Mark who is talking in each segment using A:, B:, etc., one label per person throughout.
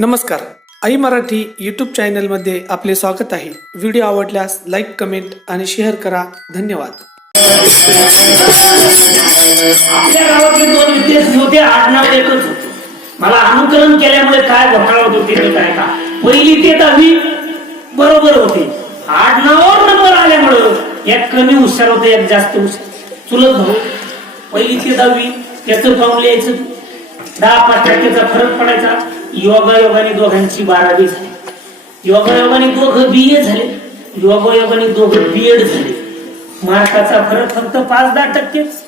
A: नमस्कार. आई मराठी यूट्यूब चॅनलमध्ये आपले स्वागत आहे. व्हिडिओ आवडल्यास लाईक कमेंट आणि शेअर करा. धन्यवाद.
B: आपल्या गावातले दोन विद्यार्थी होते आडनाव एकच होतं. मला अनुकरण केल्यामुळे काय घोटाळा होतो ते मी काय का? पहिली ते दहावी बरोबर होते. आडनावावर नंबर आल्यामुळं एक कमी हुशार होते एक जास्त हुशार. चुलत भाऊ. पहिली ते दहावी त्याचं पाऊल यायचं दहा पाच टक्क्याचा फरक पडायचा. योगा योगाने दोघांची बारावी झाली. योगा योगाने दोघं बी ए झाले. योगा योगाने दोघं बी एड झाले. मार्काचा फरक फक्त पाच दहा टक्केच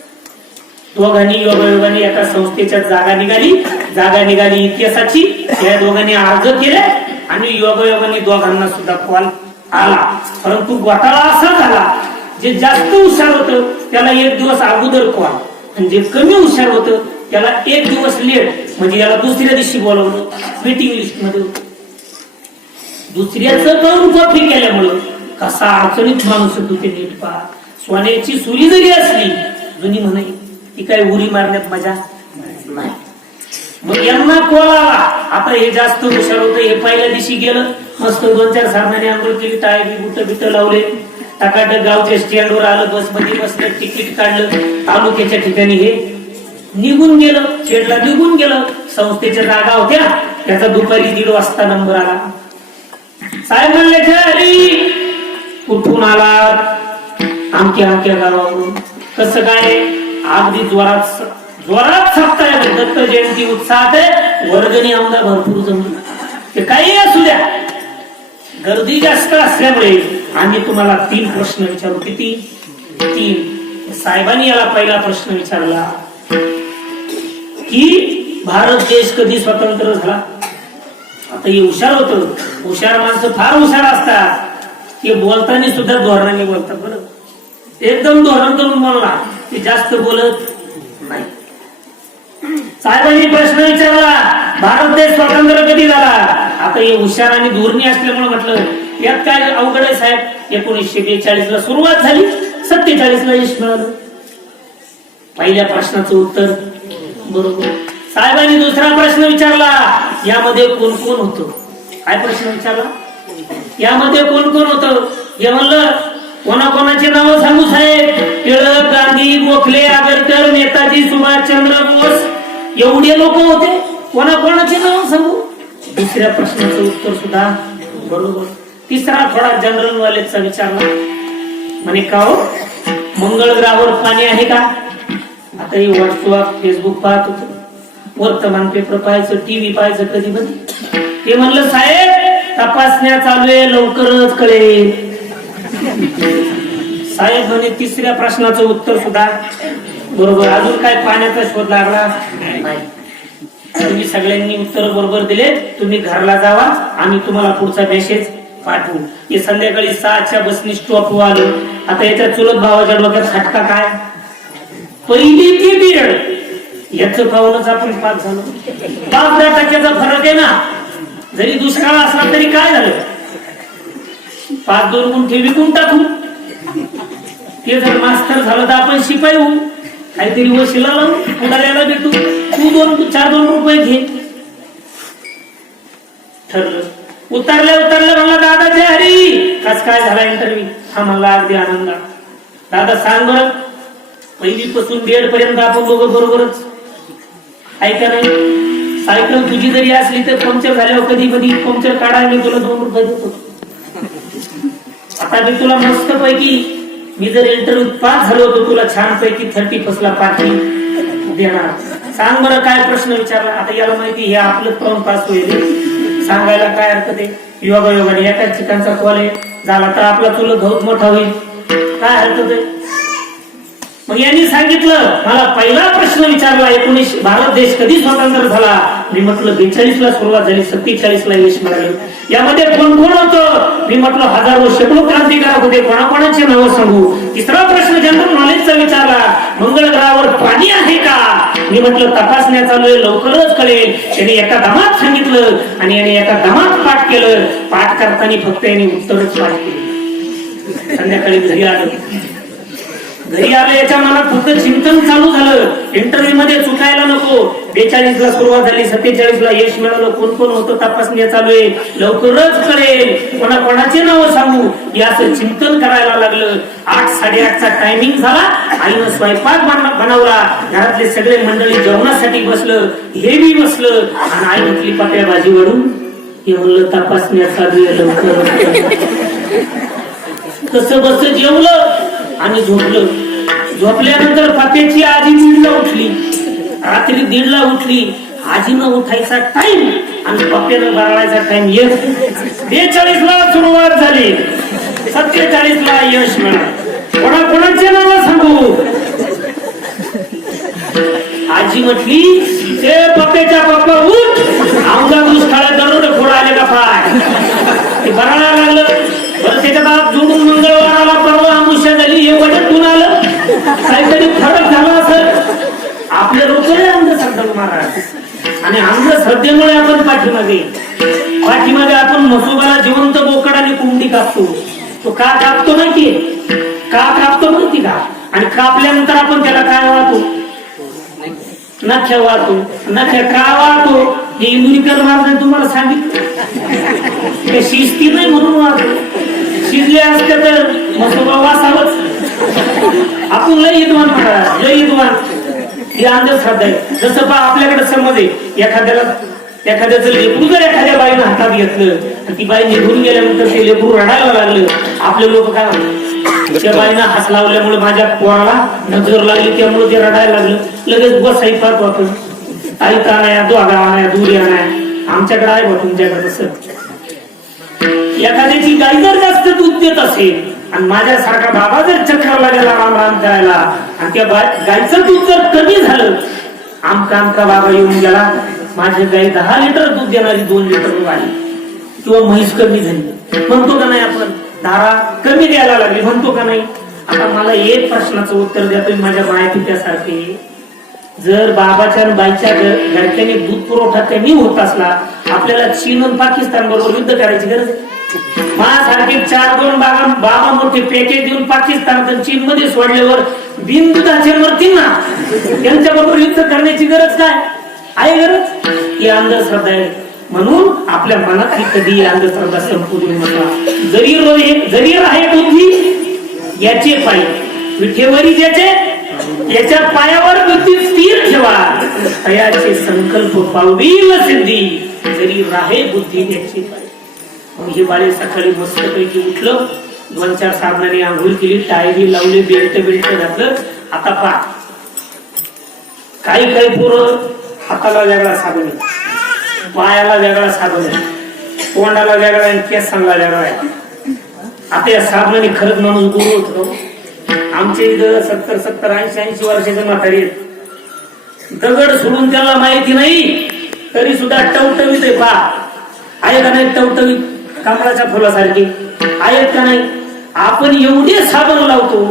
B: दोघांनी योगायोगाने एका संस्थेच्या जागा निघाली. जागा निघाली इतिहासाची. या दोघांनी अर्ज केले आणि योगायोगाने दोघांना सुद्धा कॉल आला. परंतु घोटाळा असा झाला जे जास्त हुशार होतं त्याला एक दिवस अगोदर कॉल. आणि जे कमी हुशार होतं त्याला एक दिवस लेट म्हणजे याला दुसऱ्या दिवशी बोलवलं. फिटिंग लिस्टमध्ये. होतं. दुसऱ्याचं करून कॉपी केल्यामुळं कसा अडचणीत माणूस होतो ते नीट पहा. सोन्याची सुली जरी असली जुनी म्हणे ती काय उरी मारण्यात मजा नाही. मग यांना कोळाला आता हे जास्त हुशार होतं हे पहिल्या दिवशी गेलं. मस्त दोन चार सामन्याने आंघोळ केली टाय बी बुट बिट लावले. टाकाटक गावच्या स्टँडवर आलं बसमध्ये बसलं तिकीट काढलं. तालुक्याच्या ठिकाणी हे निघून गेलं शेडला निघून गेलं. संस्थेच्या जागा होत्या. त्याचा दुपारी दीड वाजता नंबर आला. साहेब म्हणले "घरी कुठून आला. आमच्या आमच्या गावावरून. कसं काय? अगदी जोरात जोरात सप्ताह दत्त जयंती उत्साहात आहे. वर्गणी आमदार भरपूर जमून ते काही असू द्या. गर्दी जास्त असल्यामुळे आम्ही तुम्हाला तीन प्रश्न विचारू. किती? तीन. साहेबांनी याला पहिला प्रश्न विचारला. की भारत देश कधी स्वतंत्र झाला? आता हे हुशार होत. हुशार माणसं फार हुशार असतात. ते बोलताना सुद्धा धोरणाने बोलतात बरं एकदम धोरण करून बोलला की जास्त बोलत नाही. साहेबांनी प्रश्न विचारला भारत देश स्वतंत्र कधी झाला? आता हे हुशार आणि धोरणी असल्यामुळे म्हटलं यात काय अवघड आहे साहेब? एकोणीसशे बेचाळीस ला सुरुवात झाली सत्तेचाळीस ला यश मिळालं. पहिल्या प्रश्नाचं उत्तर बरोबर. साहेबांनी दुसरा प्रश्न विचारला यामध्ये कोण कोण होत? काय प्रश्न विचारला? यामध्ये कोण कोण होत? हे म्हणलं कोणाकोणाचे नाव सांगू साहेब? टिळक गांधी गोखले आगरकर नेताजी सुभाषचंद्र बोस एवढे लोक होते. कोणाकोणाचे नाव सांगू? दुसऱ्या प्रश्नाचं उत्तर सुद्धा बरोबर. तिसरा थोडा जनरल नॉलेजचा विचारला. म्हणे का हो? मंगळ ग्रहावर पाणी आहे का? आता हे व्हॉट्सअप फेसबुक पाहत होत. वर्तमान पेपर पाहायचं टीव्ही पाहायचं कधी पण. ते म्हणलं साहेब तपासण्या चालू आहे लवकरच कळेल. साहेब म्हणे तिसऱ्या प्रश्नाचं उत्तर सुद्धा. बरोबर अजून काय पाण्याचा शोध लागला? नाही तुम्ही सगळ्यांनी उत्तर बरोबर दिले. तुम्ही घरला जावा. आम्ही तुम्हाला पुढचा मेसेज पाठवू. हे संध्याकाळी सहाच्या बसनी स्टॉप आलो. आता याच्या चुलत भावाच्या डोक्यात खटका काय? पहिली ती बीएड याच पाहूनच आपण पास झालो. पाच दहा टक्क्याचा फरक आहे ना. जरी दुष्काळ असला तरी काय झालं? पाच दोन गुंठे विकून टाकू. ते जर मास्तर झालं तर आपण शिपाई होऊ काहीतरी वशिला लावू पुढाऱ्याला भेटू. तू दोन चार दोन रुपये घे. ठरलं. उतरल्या उतरल्या म्हणला दादाच्या हरी कस काय झाला इंटरव्ह्यू हा म्हणला अगदी आनंदा दादा सांग बरं. पहिलीपासून बेड पर्यंत आपण दोघं बरोबरच. ऐका नाही सायकल तुझी जरी असली तर पंक्चर झाल्यावर कधी कधी पंक्चर काढा मी तुला दोन रुपये देतो. आता मी तुला मस्त पैकी मी जर इंटरव्ह्यू पास झालो होतो तुला छान पैकी थर्टी फसला पाठी देणार. सांग बरं काय प्रश्न विचारला. आता याला माहिती हे आपलं पाहून पास होईल. सांगायला काय हरकत आहे? योगा योगाने एकाच ठिकाणचा कॉल आहे. झाला तर आपला तुला बहुत मोठा होईल. काय हरकत आहे? मग यांनी सांगितलं मला पहिला प्रश्न विचारला एकोणीस भारत देश कधी स्वतंत्र झाला? मी म्हटलं बेचाळीस ला सुरुवात झाली सत्तेचाळीस ला यश मिळाले. यामध्ये कोण कोण होतं? मी म्हटलं हजारो शेकडो क्रांतिकारक होते कोणाकोणाचे नाव सांगू? तिसरा प्रश्न जनरल नॉलेजचा विचारला मंगळ ग्रहावर पाणी आहे का? मी म्हटलं तपासण्या चालू आहे लवकरच कळेल. त्याने एका दमात सांगितलं आणि याने एका दमात पाठ केलं. पाठ करताना फक्त याने उत्तरच पाठ केली. संध्याकाळी घरी आलं. घरी आलं याच्या मनात फक्त चिंतन चालू झालं. इंटरव्ह्यू मध्ये चुकायला नको. बेचाळीस ला सुरुवात झाली सत्तेचाळीस ला यश मिळालं. कोण कोण होतं तपासणी चालू आहे. लवकरच कळेल. कोणा कोणाचे नाव सांगू? याचं चिंतन करायला लागलं. आठ साडेआठचा टायमिंग झाला. आईनं स्वयंपाक बनवला. घरातले सगळे मंडळी जेवणासाठी बसलं. हे मी बसलं. आणि आई म्हटली पाट्या भाजी हे म्हणलं तपासण्या चालू आहे लवकर तसं बस जेवलं. आणि झोपलं. झोपल्यानंतर पप्याची आजी दीडला उठली. रात्री दीडला उठली. आजीनं उठायचा टाइम आणि पप्यानं बाळायचा टाइम येत. बेचाळीस ला सुरुवात झाली. सत्तेचाळीस ला यश मिळालं. कोणा कोणाचे नाव सांगू? आजी म्हटली ते पप्प्याच्या पप्पा उठ आमचा दुष्काळ दरोड फोड आले का पाय? ते बरायला लागलं बरं त्याच्यात आज जोडून मंगळवाराला परवा अमुष्या झाली हे वजन आलं. काहीतरी फरक झाला असं आपले लोक अंधश्रद्धा महाराज आणि अंधश्रद्धेमुळे आपण पाठीमागे. पाठीमागे आपण म्हसोबाला जिवंत बोकड आणि कुंडी कापतो. तो का कापतो माहितीये का कापतो माहिती का? आणि कापल्यानंतर आपण त्याला काय वाहतो? नख्या वाहतो. नख्या का वाहतो? हे इंदुरीकर महाराजांनी तुम्हाला सांगितलं? शिजती नाही म्हणून शिजले असते तर मसोबा वासावच. आपण लय विद्वान महाराज लय विद्वान. ही अंधश्रद्धा आहे. जसं पा आपल्याकडे समज आहे एखाद्याला एखाद्याचं लेकरू जर एखाद्या बाईनं हातात घेतलं ती बाई निघून गेल्यानंतर ते लेकरू रडायला लागलं. आपले लोक काय त्या बाईनं हात लावल्यामुळे माझ्या पोराला नजर लागली त्यामुळे ते रडायला लागलं. लगेच बसाई पाहतो आपण. आई आणाया दोघा आणाया दुरी आणाया आमच्याकडे आहे बा तुमच्याकडे तसं. एखाद्याची गाय जर जास्त दूध देत असेल आणि माझ्यासारखा बाबा जर चक्राला गेला राम राम करायला आणि त्या गायचं दूध जर कमी झालं आमका आमका बाबा येऊन गेला माझी गाय दहा लिटर दूध देणारी दोन लिटर वाढली किंवा म्हैस कमी झाली. म्हणतो का नाही आपण? धारा कमी द्यायला लागली. म्हणतो का नाही? आता मला एक प्रश्नाचं उत्तर द्या तुम्ही माझ्या माया पित्यासारखे जर बाबाच्या आणि बाईच्या घरच्याने दूध पुरवठा कमी होत असला आपल्याला चीन आणि पाकिस्तान बरोबर युद्ध करायची गरज माझ्यासारखे चार दोन बाबा बाबा मोठे पॅकेज देऊन पाकिस्तान आणि चीन मध्ये सोडल्यावर बिन मरतील ना त्यांच्या बरोबर युद्ध करण्याची गरज काय? आहे गरज? ही अंधश्रद्धा आहे. म्हणून आपल्या मनात ही कधी अंधश्रद्धा संपू देऊ नका. जरी रोहे जरी राहे बुद्धी याचे पाय विठेवरी ज्याचे याच्या पायावर ठेवा हयाचे संकल्प पावील सिद्धी. जरी राहे बुद्धी त्याची मग हे बाळे सकाळी मस्त पैकी उठलं. दोन चार साबणाने आंघोळ केली टायरी लावली बेल्ट बेल्ट घातलं. आता पा काही काही पोरं हाताला वेगळा साबण आहे. पायाला वेगळा साबण आहे. तोंडाला वेगळा आहे केसांना वेगळा आहे. आता या साबणाने खरंच माणूस गुरु होतो. आमच्या इथं सत्तर सत्तर ऐंशी ऐंशी वर्षाचे म्हातारी आहेत. दगड सोडून त्याला माहिती नाही तरी सुद्धा टवटवीत आहे पा आहे का नाही टवटवीत कमळाच्या फुलासारखे? आहेत का नाही? आपण एवढे साबण लावतो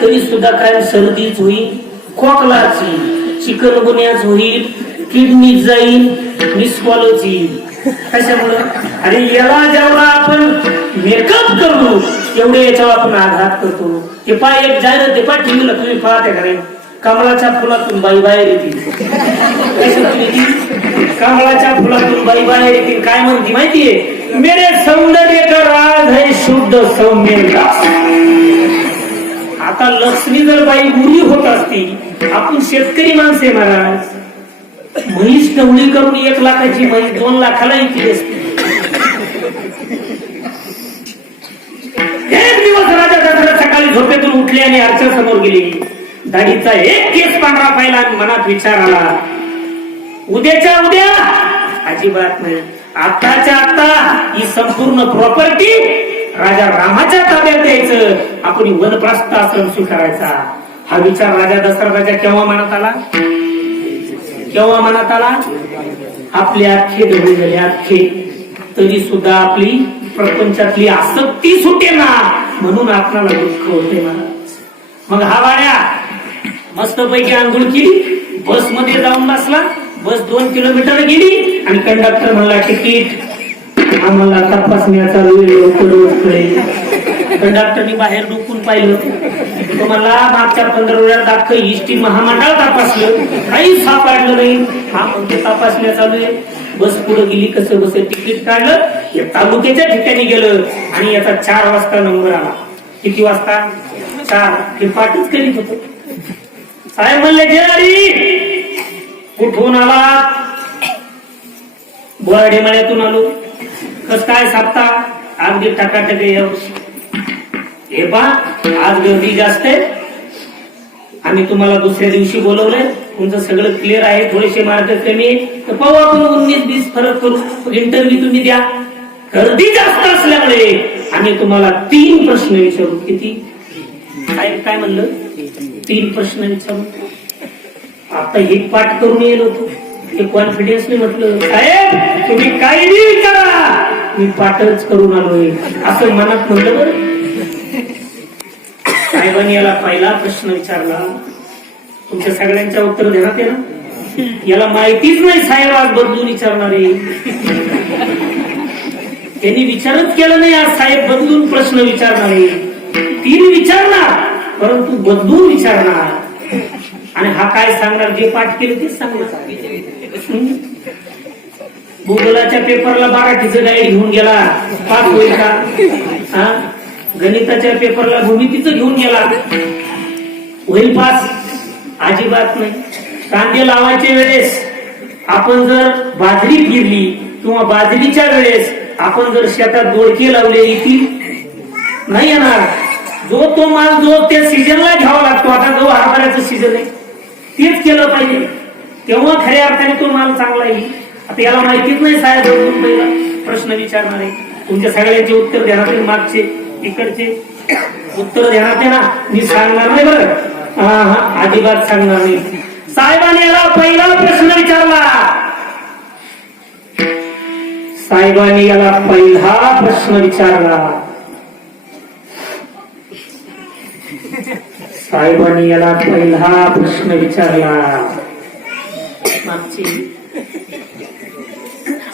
B: तरी सुद्धा काय सर्दीच होईल खोकलाच येईल चिकनगुन्याच होईल किडनी जाईल मिसकॉलच येईल. कशामुळं? आणि याला जेवढा आपण मेकअप करतो एवढे याच्यावर आपण आघात करतो. ते पाय एक जाहिरात ते पाय ठेवलं तुम्ही पाहते का नाही? कमळाच्या फुलातून बाई बाहेर येतील. कमळाच्या फुलातून बाई बाहेर येतील. काय म्हणते माहितीये? मेरे सौंदर्य का राज है शुद्ध सौम्य आता लक्ष्मी जर बाई गुरी होत असती आपण शेतकरी माणसे महाराज. म्हैस टवळी करून एक लाखाची म्हैस दोन लाखाला इकली असते. एक दिवस राजा दशरथ सकाळी झोपेतून उठले आणि अर्चा समोर गेले. दाढीचा एक केस पांढरा पाहिला आणि मनात विचार आला उद्याच्या उद्या अजिबात नाही. आताच्या आता ही संपूर्ण प्रॉपर्टी राजा रामाच्या ताब्यात द्यायचं. आपण वनप्रस्थ आश्रम स्वीकारायचा. हा विचार राजा दशरथाच्या केव्हा मनात आला? केव्हा मनात आला? आपले अख्खे डबे झाले तरी सुद्धा आपली प्रपंचातली आसक्ती सुटे ना म्हणून आपल्याला दुःख होते ना. मग हा वाड्या मस्त पैकी आंघोळ केली. बसमध्ये जाऊन बसला. बस दोन किलोमीटर गेली आणि कंडक्टर म्हणला तिकीट आम्हाला तपासण्याचा वेळ लवकर बाहेर डुकून पाहिलं. तुम्हाला मागच्या पंधरा वेळात दाखल इष्टी महामंडळ तपासलं. काही सापडलं नाही. हा म्हणजे तपासण्या चालू आहे बस पुढे गेली कसं बस तिकीट काढलं. हे तालुक्याच्या ठिकाणी गेलं आणि याचा चार वाजता नंबर आला. किती वाजता? चार. हे पाठच करीत होतो. साहेब म्हणले जेवारी. कुठून आला. बोराडे मळ्यातून आलो. कस काय सापता? अगदी टकाटक हे पा आज गर्दी जास्त आहे. आम्ही तुम्हाला दुसऱ्या दिवशी बोलवलंय. तुमचं सगळं क्लिअर आहे. थोडेसे मार्क कमी आहे. तर पाहू आपण उन्नीस बीस फरक करू. इंटरव्ह्यू तुम्ही द्या. गर्दी जास्त असल्यामुळे आम्ही तुम्हाला तीन प्रश्न विचारू. किती? साहेब काय म्हणलं? तीन प्रश्न आता हे पाठ करून येलो होतो ते कॉन्फिडन्सने म्हटलं साहेब तुम्ही काही विचारा मी पाठच करून आलोय. असं मनात म्हणलं बरं. साहेबांनी याला पहिला प्रश्न विचारला. तुमच्या सगळ्यांच्या उत्तर देण्यात आहे ना याला माहितीच नाही साहेब आज बदलून विचारणारे. त्यांनी विचारच केला नाही आज साहेब बदलून प्रश्न विचारणारे. तीन विचारणार. परंतु बदलून विचारणार. आणि हा काय सांगणार जे पाठ केलं तेच सांगणार. भूगोलाच्या पेपरला मराठीचं गाईड घेऊन गेला. पाच होईल का? हा? गणिताच्या पेपरला भूमितीचं घेऊन गेला. होईल पास? अजिबात नाही. कांदे लावायच्या वेळेस आपण जर बाजरी फिरली किंवा बाजरीच्या वेळेस आपण जर शेतात दोडके लावले येतील नाही येणार. जो तो माल जो त्या सीजनला घ्यावा लागतो आता जो हरभऱ्याचं सीजन आहे तेच केलं पाहिजे. तेव्हा खऱ्या अर्थाने तो माल चांगला येईल. आता याला माहितीच नाही साहेब पहिला प्रश्न विचारणार आहे. तुमच्या सगळ्यांचे उत्तर देणार नाही मागचे इकडचे. उत्तर देणार ते ना मी सांगणार नाही बरं. हा हा अजिबात सांगणार नाही. साहेबाने याला पहिला प्रश्न विचारला. साहेबाने याला पहिला प्रश्न विचारला. साहेबांनी याला पहिला प्रश्न विचारला.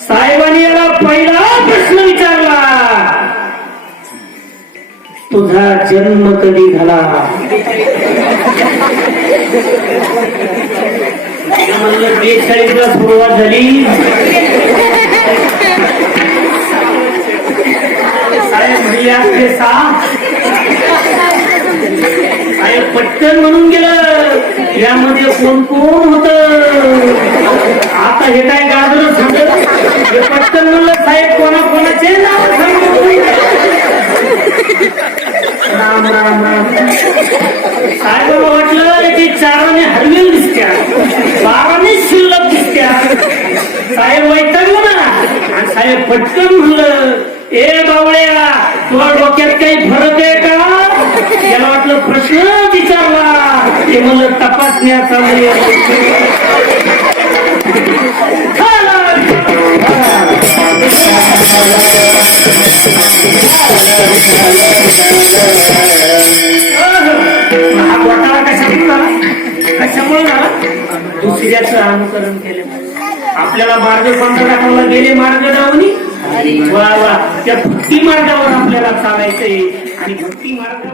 B: साहेबांनी याला पहिला प्रश्न विचारला. तुझा जन्म कधी झाला? म्हणलं बेचाळीस ला सुरुवात झाली. साहेब म्हणले असते पटकन म्हणून गेलं. यामध्ये कोण कोण होत? आता हे काय गाजर सांगत? हे पटकन म्हणलं साहेब कोणा कोणाचे नाव सांगू राम राम राम. साहेब वाटलं की चाराने हरवेल दिसत्या. बाराने शिल्लक दिसत्या. साहेब वैतागलं ना साहेब पटकन म्हणलं ए बावळ्या तुला डोक्यात काही फरक आहे का? त्याला वाटलं प्रश्न विचारला. ते म्हणलं तपासण्या चालू हा घोटाळा कशामुळे कशामुळे दुसऱ्याचं अनुकरण केलं. आपल्याला मार्ग कोणता दाखवला? गेले मार्ग दावणी वा वा. त्या भक्ती मार्गावर आपल्याला चालायचंय आणि भक्ती मार्ग